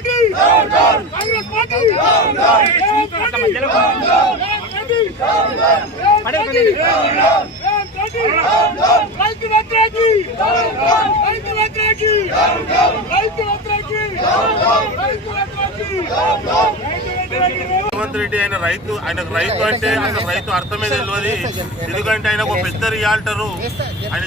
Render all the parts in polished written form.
Party Congress party రైతు వ్యతిరేకి రేవంత్ రెడ్డి ఆయనకు రైతు అంటే అసలు రైతు అర్థమే తెలియదు. ఎందుకంటే ఆయన ఒక పెద్ద రియాల్టరు. ఆయన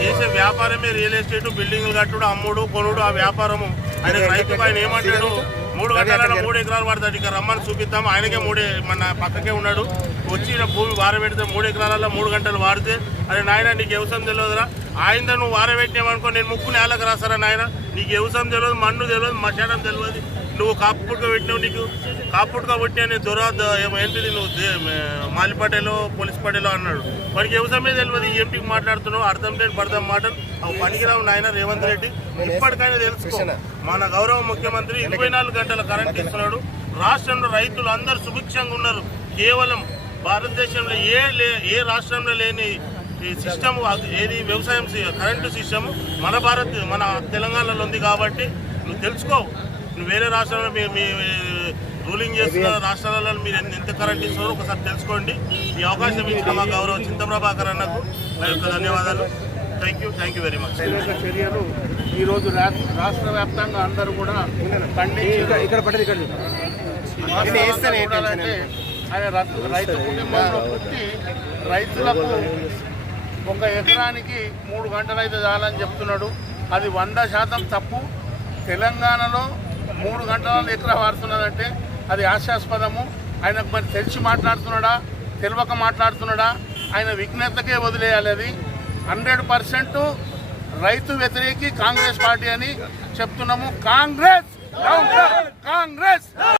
చేసే వ్యాపారమే రియల్ ఎస్టేట్, బిల్డింగ్లు కట్టుడు, అమ్ముడు, కొనుడు, ఆ వ్యాపారము. ఆయన రైతుకు ఆయన ఏమంటాడు, 3 గంటల 3 ఎకరాలు పడతాడు. ఇక రమ్మని చూపిస్తాము. ఆయనకే మన పక్కకే ఉన్నాడు. వచ్చిన భూమి వారబెడితే 3 ఎకరాలలో 3 గంటలు వాడితే, అరే నాయన నీకు వ్యవసాయం తెలియదురా, ఆయన నువ్వు వారబెట్టినామనుకో నేను ముక్కు నేలకు రాసారా నాయన, నీకు వ్యవసాయం తెలియదు, మన్ను తెలియదు, మశానం తెలియదు, నువ్వు కాపుట్టుగా పెట్టినావు, నీకు కాపుట్టుగా కొట్టినా నేను ఏంటిది నువ్వు మాలిపటేలో పోలీస్ పటేలో అన్నాడు. వాడికి వ్యవసాయమే తెలియదు, ఎంపీకి మాట్లాడుతున్నావు అర్థం లేని పడదాం మాటలు. అవి పనికిరావు నాయన రేవంత్ రెడ్డి. ఇప్పటికైనా తెలుసుకో, మన గౌరవ ముఖ్యమంత్రి 24 గంటల కరెంట్ ఇస్తున్నాడు. రాష్ట్రంలో రైతులు అందరూ సుభిక్షంగా ఉన్నారు. కేవలం భారతదేశంలో ఏ రాష్ట్రంలో లేని ఈ సిస్టమ్ ఏది వ్యవసాయం కరెంటు సిస్టమ్ మన తెలంగాణలో ఉంది. కాబట్టి నువ్వు తెలుసుకో, నువ్వు వేరే రాష్ట్రాల్లో మీ రూలింగ్ చేస్తున్న రాష్ట్రాలలో మీరు ఎంత కరెంట్ ఇస్తున్నారో ఒకసారి తెలుసుకోండి. ఈ అవకాశం ఇచ్చిన మా గౌరవ చింతప్రభాకర్ అన్నకు నా యొక్క ధన్యవాదాలు. Thank you very much. చర్యలు ఈరోజు రాష్ట్ర వ్యాప్తంగా అందరూ కూడా ఆయన రైతు కుటుంబంలో పుట్టి రైతులకు 1 ఎకరానికి 3 గంటలు అయితే చాలని చెప్తున్నాడు. అది 100% తప్పు. తెలంగాణలో 3 గంటల ఎకరా వాడుతున్నదంటే అది హాస్యాస్పదము. ఆయనకు మరి తెలిసి మాట్లాడుతున్నాడా, తెలియక మాట్లాడుతున్నాడా, ఆయన విజ్ఞతకే వదిలేయాలి. అది 100% రైతు వ్యతిరేకి కాంగ్రెస్ పార్టీ అని చెప్తున్నాము. కాంగ్రెస్.